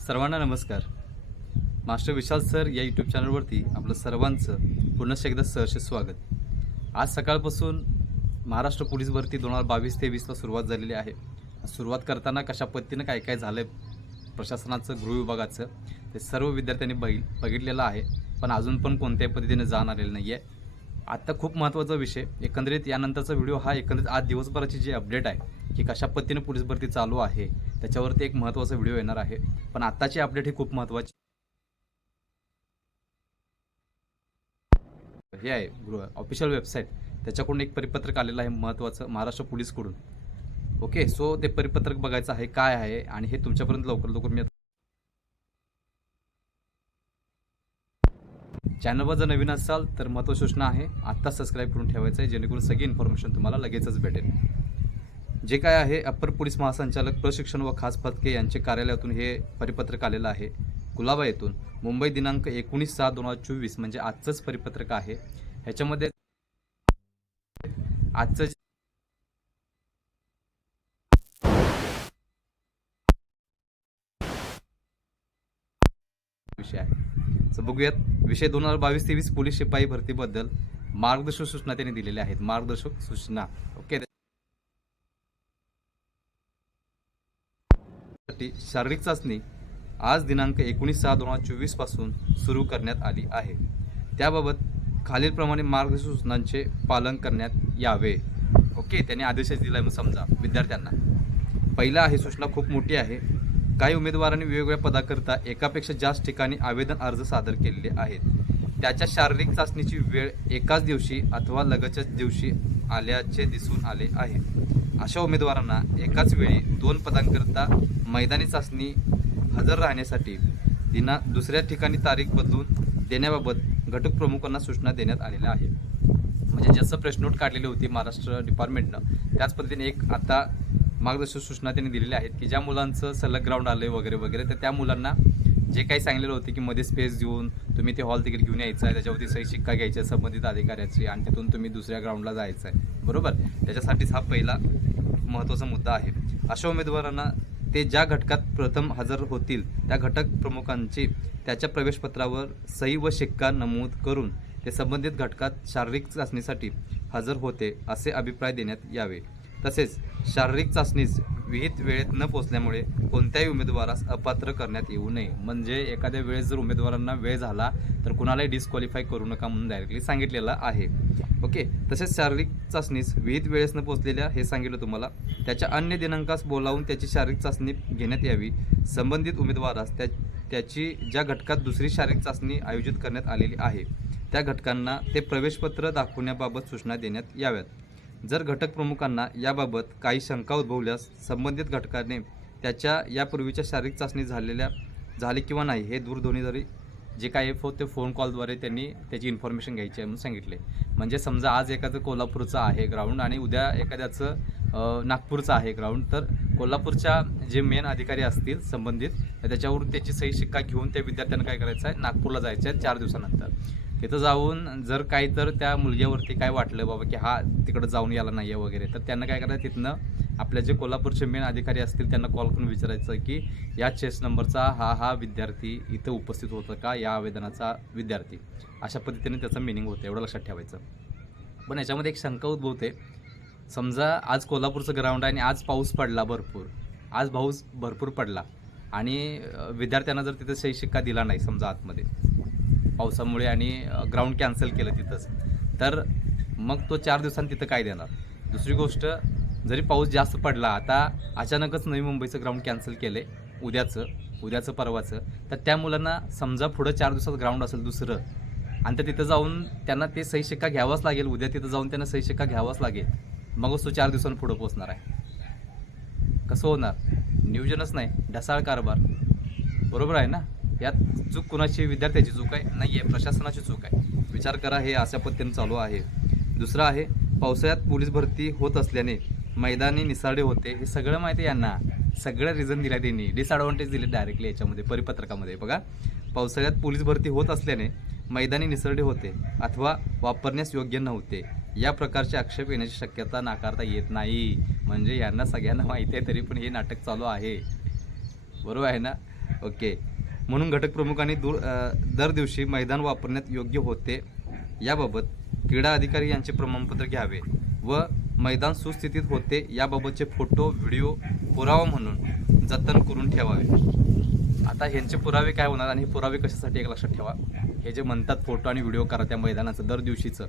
सर्वांना नमस्कार. Master Vishal sir या यूट्यूब चॅनलवरती आपलं सर्वांचं पुन्हा एकदा सहर्ष स्वागत. आज सकाळपासून महाराष्ट्र पोलीस भरती दोन हजार बावीस तेवीसला सुरुवात झालेली आहे. सुरुवात करताना कशा पद्धतीनं काय काय झालं प्रशासनाचं गृह विभागाचं ते सर्व विद्यार्थ्यांनी बघि बघितलेलं आहे. पण अजून पण कोणत्याही पद्धतीने जाण आलेलं नाही आहे आत्ता खूप महत्त्वाचा विषय एकंदरीत यानंतरचा व्हिडिओ हा एकंदरीत आज दिवसभराची जी अपडेट आहे की कशा पद्धतीने पोलीस भरती चालू आहे त्याच्यावरती एक महत्त्वाचा व्हिडिओ येणार आहे. पण आत्ताची अपडेट ही खूप महत्त्वाची. हे आहे गृह ऑफिशियल वेबसाईट त्याच्याकडून एक परिपत्रक आलेलं आहे महत्त्वाचं महाराष्ट्र पोलीसकडून. ओके सो ते परिपत्रक बघायचं आहे काय आहे आणि हे तुमच्यापर्यंत लवकर लवकर मी चॅनलवर जर नवीन असाल तर महत्त्व सूचना आहे आत्ता सबस्क्राईब करून ठेवायचं आहे जेणेकरून सगळी इन्फॉर्मेशन तुम्हाला लगेचच भेटेल. जे काय आहे अप्पर पोलीस महासंचालक प्रशिक्षण व खास पथके यांचे कार्यालयातून हे परिपत्रक आलेलं आहे. कुलाबा येथून मुंबई दिनांक एकोणीस सहा दोन हजार चोवीस म्हणजे आजचंच परिपत्रक आहे. ह्याच्यामध्ये आजचं विषय आहे. तर बघूयात विषय दोन हजार बावीस तेवीस पोलीस शिपाई भरतीबद्दल मार्गदर्शक सूचना त्यांनी दिलेल्या आहेत. मार्गदर्शक सूचना. ओके. करण्यासाठी शारीरिक चाचणी आज दिनांक एकोणीस सहा दोन हजार चोवीसपासून सुरू करण्यात आली आहे. त्याबाबत खालीलप्रमाणे मार्गसूचनांचे पालन करण्यात यावे. ओके त्यांनी आदेशच दिला मग समजा विद्यार्थ्यांना. पहिला आहे सूचना खूप मोठी आहे. काही उमेदवारांनी वेगवेगळ्या पदाकरता एकापेक्षा जास्त ठिकाणी आवेदन अर्ज सादर केलेले आहेत. त्याच्या शारीरिक चाचणीची वेळ एकाच दिवशी अथवा लगतच्याच दिवशी आल्याचे दिसून आले आहे. अशा उमेदवारांना एकाच वेळी दोन पदांकरता मैदानी चाचणी हजर राहण्यासाठी दिना दुसऱ्या ठिकाणी तारीख बदलून देण्याबाबत घटक प्रमुखांना सूचना देण्यात आलेल्या आहे म्हणजे जसं प्रश्नोट काढलेली होती महाराष्ट्र डिपार्टमेंटनं त्याच पद्धतीने एक आता मार्गदर्शक सूचना त्यांनी दिलेल्या आहेत की ज्या मुलांचं सलग ग्राउंड आलं आहे वगैरे वगैरे तर त्या मुलांना जे काही सांगलेलं होतं की मध्ये स्पेस देऊन तुम्ही ते हॉल तिकीट घेऊन यायचं आहे त्याच्यावरती सही शिक्का घ्यायचा आहे संबंधित अधिकाऱ्याची आणि तिथून तुम्ही दुसऱ्या ग्राउंडला जायचं आहे. बरोबर? त्याच्यासाठीच हा पहिला महत्त्वाचा मुद्दा आहे. अशा उमेदवारांना ते ज्या घटकात प्रथम हजर होतील त्या घटक प्रमुखांची त्याच्या प्रवेशपत्रावर सही व शिक्का नमूद करून ते संबंधित घटकात शारीरिक चाचणीसाठी हजर होते असे अभिप्राय देण्यात यावे. तसेच शारीरिक चाचणीस विहित वेळेत न पोचल्यामुळे कोणत्याही उमेदवारास अपात्र करण्यात येऊ नये. म्हणजे एखाद्या वेळेस जर उमेदवारांना वेळ झाला तर कुणालाही डिस्क्वालिफाय करू नका म्हणून डायरेक्टली सांगितलेलं आहे. ओके तसेच शारीरिक चाचणीस विहित वेळेस न पोचलेल्या हे सांगितलं तुम्हाला. त्याच्या अन्य दिनांकास बोलावून त्याची शारीरिक चाचणी घेण्यात यावी. संबंधित उमेदवारास त्या त्याची ज्या घटकात दुसरी शारीरिक चाचणी आयोजित करण्यात आलेली आहे त्या घटकांना ते प्रवेशपत्र दाखवण्याबाबत सूचना देण्यात याव्यात. जर घटक प्रमुखांना याबाबत काही शंका उद्भवल्यास संबंधित घटकाने त्याच्या यापूर्वीच्या शारीरिक चाचणी झालेल्या झाली किंवा नाही हे दूरध्वनीद्वारे जे काही फो ते फोन कॉलद्वारे त्यांनी त्याची इन्फॉर्मेशन घ्यायची आहे म्हणून सांगितले. म्हणजे समजा आज एखादं कोल्हापूरचं आहे ग्राउंड आणि उद्या एखाद्याचं नागपूरचं आहे ग्राउंड तर कोल्हापूरच्या जे मेन अधिकारी असतील संबंधित त्याच्यावरून त्याची सही शिक्का घेऊन त्या विद्यार्थ्यांना काय करायचं आहे? नागपूरला जायचं आहे चार दिवसानंतर. तिथं जाऊन जर काही तर त्या मुलग्यावरती काय वाटलं बाबा की हा तिकडं जाऊन याला नाही आहे वगैरे तर त्यांना काय करायचं तिथनं आपल्या जे कोल्हापूरचे मेन अधिकारी असतील त्यांना कॉल करून विचारायचं की या चेस नंबरचा हा हा विद्यार्थी इथं उपस्थित होतं का? या आवेदनाचा विद्यार्थी. अशा पद्धतीने त्याचं मिनिंग होतं एवढं लक्षात ठेवायचं. पण याच्यामध्ये एक शंका उद्भवते. समजा आज कोल्हापूरचं ग्राउंड आहे आणि आज पाऊस पडला भरपूर आज पाऊस भरपूर पडला आणि विद्यार्थ्यांना जर तिथं सही शिक्का दिला नाही समजा आतमध्ये पावसामुळे आणि ग्राउंड कॅन्सल केलं तिथंच. तर मग तो चार दिवसांनी तिथं काय देणार? दुसरी गोष्ट जरी पाऊस जास्त पडला आता अचानकच नवी मुंबईचं ग्राउंड कॅन्सल केलं उद्याचं उद्याचं परवाचं. तर त्या मुलांना समजा पुढं चार दिवसात ग्राउंड असेल दुसरं आणि तर तिथं जाऊन त्यांना ते सही शिक्का घ्यावाच लागेल उद्या तिथं जाऊन त्यांना सही शिक्का घ्यावाच लागेल. मगच तो चार दिवसांनी पुढं पोचणार आहे. कसं होणार? नियोजनच नाही ढसाळ कारभार. बरोबर आहे ना? यात चूक कुणाची? विद्यार्थ्याची चूक आहे? नाही आहे प्रशासनाची चूक आहे. विचार करा हे अशा पद्धतीने चालू आहे. दुसरं आहे पावसाळ्यात पोलीस भरती होत असल्याने मैदानी निसाडे होते. हे सगळं माहिती आहे यांना. सगळं रिझन दिल्या त्यांनी डिसअडव्हान्टेज दिले डायरेक्टली याच्यामध्ये परिपत्रकामध्ये. बघा पावसाळ्यात पोलीस भरती होत असल्याने मैदानी निसरडे होते अथवा वापरण्यास योग्य नव्हते. या प्रकारचे आक्षेप येण्याची शक्यता नाकारता येत नाही. म्हणजे यांना सगळ्यांना माहिती आहे तरी पण हे नाटक चालू आहे. बरोबर आहे ना? ओके. म्हणून घटक प्रमुखांनी दूर दर दिवशी मैदान वापरण्यात योग्य होते. याबाबत क्रीडा अधिकारी यांचे प्रमाणपत्र घ्यावे व मैदान सुस्थितीत होते याबाबतचे फोटो व्हिडिओ पुरावा म्हणून जतन करून ठेवावे. आता ह्यांचे पुरावे काय होणार आणि पुरावे कशासाठी एक लक्षात ठेवा. हे जे म्हणतात फोटो आणि व्हिडिओ करा त्या मैदानाचं दर दिवशीचं.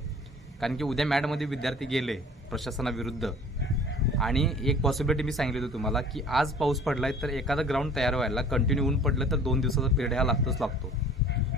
कारण की उद्या मॅटमध्ये विद्यार्थी गेले प्रशासनाविरुद्ध. आणि एक पॉसिबिलिटी मी सांगितली होती तुम्हाला की आज पाऊस पडलाय तर एखादा ग्राउंड तयार व्हायला कंटिन्यू ऊन पडलं तर दोन दिवसाचा पिरियड हा लागतोच लागतो.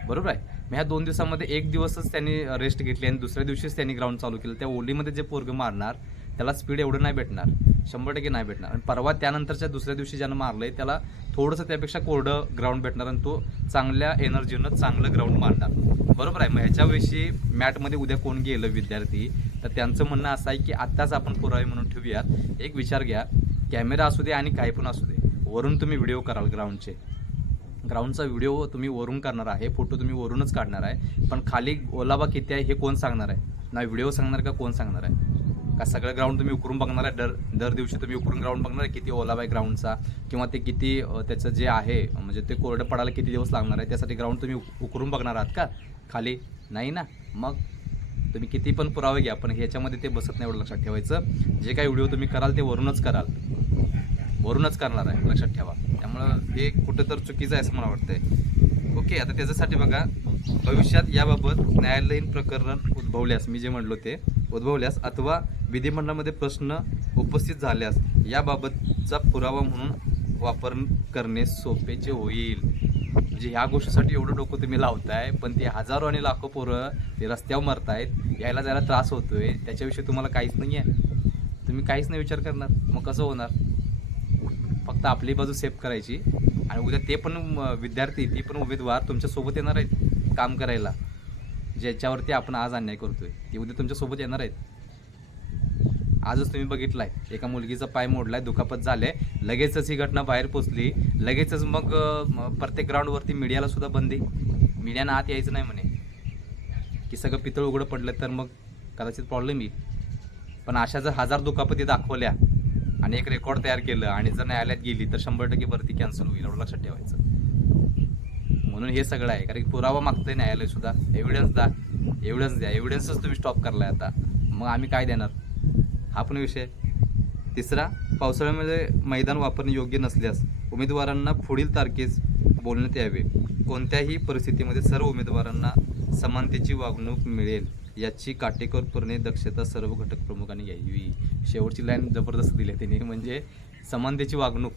बरोबर आहे? मग ह्या दोन दिवसामध्ये एक दिवसच त्यांनी रेस्ट घेतली आणि दुसऱ्या दिवशीच त्यांनी ग्राउंड चालू केलं. त्या ओलीमध्ये जे पोरग मारणार त्याला स्पीड एवढं नाही भेटणार. शंभर टक्के नाही भेटणार. आणि परवा त्यानंतरच्या दुसऱ्या दिवशी ज्यानं मारलंय त्याला थोडंसं त्यापेक्षा कोरडं ग्राउंड भेटणार आणि तो चांगल्या एनर्जीनं चांगलं ग्राउंड मारणार बरोबर आहे. मग ह्याच्याविषयी मॅटमध्ये उद्या कोण गेलं विद्यार्थी? तर त्यांचं म्हणणं असं आहे की आत्ताच आपण पुरावे म्हणून ठेवूयात. एक विचार घ्या. कॅमेरा असू दे आणि काही पण असू दे. वरून तुम्ही व्हिडिओ कराल ग्राउंडचे ग्राउंडचा व्हिडिओ तुम्ही वरून करणार आहे. फोटो तुम्ही वरूनच काढणार आहे. पण खाली ओलावा किती आहे हे कोण सांगणार आहे? ना व्हिडिओ सांगणार का कोण सांगणार आहे? का सगळं ग्राउंड तुम्ही उकरून बघणार आहे? दर दर दिवशी तुम्ही उकरून ग्राउंड बघणार आहे? किती ओलावा आहे ग्राउंडचा किंवा ते किती त्याचं जे आहे म्हणजे ते कोरडं पडायला किती दिवस लागणार आहे? त्यासाठी ग्राउंड तुम्ही उकरून बघणार आहात का? खाली? नाही ना? मग तुम्ही किती पण पुरावे घ्या पण ह्याच्यामध्ये ते बसत नाही एवढं लक्षात ठेवायचं. जे काही व्हिडिओ तुम्ही कराल ते वरूनच कराल. वरूनच करणार आहे लक्षात ठेवा. त्यामुळं हे कुठं तर चुकीचं आहे असं मला वाटतंय. ओके आता त्याच्यासाठी बघा भविष्यात याबाबत न्यायालयीन प्रकरण उद्भवल्यास मी जे म्हणलो ते उद्भवल्यास अथवा विधिमंडळामध्ये प्रश्न उपस्थित झाल्यास याबाबतचा पुरावा म्हणून वापर करणे सोपेचे होईल. म्हणजे ह्या गोष्टीसाठी एवढं डोकं तुम्ही लावताय पण ते हजारो आणि लाखो पोरं ते रस्त्यावर मरतायत यायला जायला त्रास होतोय त्याच्याविषयी तुम्हाला काहीच नाही आहे तुम्ही काहीच नाही विचार करणार मग कसं होणार? फक्त आपली बाजू सेफ करायची. आणि उद्या ते पण म, विद्यार्थी ती पण उमेदवार तुमच्यासोबत येणार आहेत काम करायला. ज्याच्यावरती आपण आज अन्याय करतोय ते उद्या तुमच्यासोबत येणार आहेत. आजच तुम्ही बघितलाय एका मुलगीचा पाय मोडलाय दुखापत झाले लगेचच ही घटना बाहेर पोचली लगेचच मग प्रत्येक ग्राउंडवरती मीडियाला सुद्धा बंदी. मीडियानं आत यायचं नाही म्हणे. की सगळं पितळ उघडं पडलं तर मग कदाचित प्रॉब्लेम येईल. पण अशा जर हजार दुखापती दाखवल्या आणि एक रेकॉर्ड तयार केलं आणि जर न्यायालयात गेली तर शंभर टक्के भरती कॅन्सल होईल एवढं लक्षात ठेवायचं. म्हणून हे सगळं आहे. कारण की पुरावा मागतंय न्यायालय सुद्धा. एव्हिडन्स द्या एव्हिडन्स द्या. एव्हिडन्सच तुम्ही स्टॉप करलाय आता. मग आम्ही काय देणार? हा पण विषय. तिसरा पावसाळ्यामध्ये मैदान वापरणे योग्य नसल्यास उमेदवारांना पुढील तारखेस बोलण्यात यावे. कोणत्याही परिस्थितीमध्ये सर्व उमेदवारांना समानतेची वागणूक मिळेल याची काटेकोरपणे दक्षता सर्व घटक प्रमुखांनी घ्यावी. शेवटची लाईन जबरदस्त दिली आहे त्यांनी म्हणजे समानतेची वागणूक.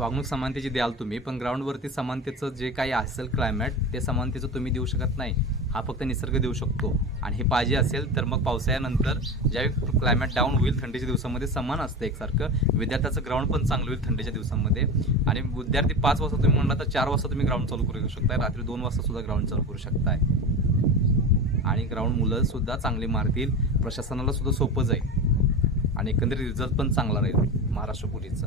वागणूक समानतेची द्याल तुम्ही पण ग्राउंडवरती समानतेचं जे काही असेल क्लायमॅट ते समानतेचं तुम्ही देऊ शकत नाही. हा फक्त निसर्ग देऊ शकतो. आणि हे पाहिजे असेल तर मग पावसाळ्यानंतर ज्यावेळी क्लायमॅट डाऊन होईल थंडीच्या दिवसामध्ये समान असतं एकसारखं. विद्यार्थ्याचं ग्राउंड पण चांगलं होईल थंडीच्या दिवसामध्ये. आणि विद्यार्थी पाच वाजता तुम्ही म्हणला तर चार वाजता तुम्ही ग्राउंड चालू करू शकताय. रात्री दोन वाजता सुद्धा ग्राउंड चालू करू शकताय. आणि ग्राउंड मुलं सुद्धा चांगली मारतील. प्रशासनाला सुद्धा सोपं जाईल. आणि एकंदरीत रिझल्ट पण चांगला राहील महाराष्ट्र पोलीसचा.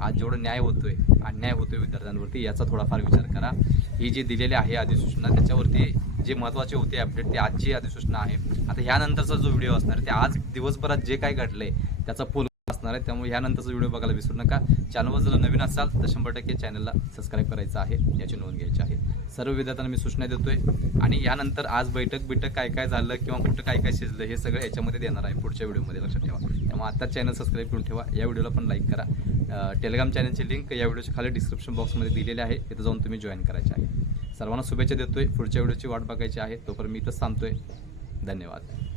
आज जेवढं न्याय होतोय अन्याय होतोय विद्यार्थ्यांवरती याचा थोडाफार विचार करा. ही जी दिलेली आहे अधिसूचना त्याच्यावरती जे महत्त्वाचे होते अपडेट ते आजची अधिसूचना आहे. आता ह्यानंतरचा जो व्हिडिओ असणार ते आज दिवसभरात जे काय घडलंय त्याचा पोल असणार आहे. त्यामुळे ह्यानंतरचा व्हिडिओ बघायला विसरू नका. चॅनलवर जर नवीन असाल तर शंभर टक्के चॅनलला सबस्क्राईब करायचं आहे. याची नोंद घ्यायची आहे. सर्व विद्यार्थ्यांना मी सूचना देतोय. आणि यानंतर आज बैठक बिठक काय काय झालं किंवा कुठं काय काय शिजलं हे सगळं याच्यामध्ये देणार आहे. पुढच्या व्हिडिओमध्ये लक्षात ठेवा. त्यामुळे आता चॅनल सबस्क्राईब करून ठेवा. या व्हिडिओला पण लाईक करा. टेलिग्राम चॅनलची लिंक या व्हिडिओच्या खाली डिस्क्रिप्शन बॉक्समध्ये दिलेली आहे. तिथं जाऊन तुम्ही जॉईन करायचे आहे. सर्वांना शुभेच्छा देतोय. पुढच्या व्हिडिओची वाट बघायची आहे. तोपर्यंत मी इथंच थांबतोय. धन्यवाद.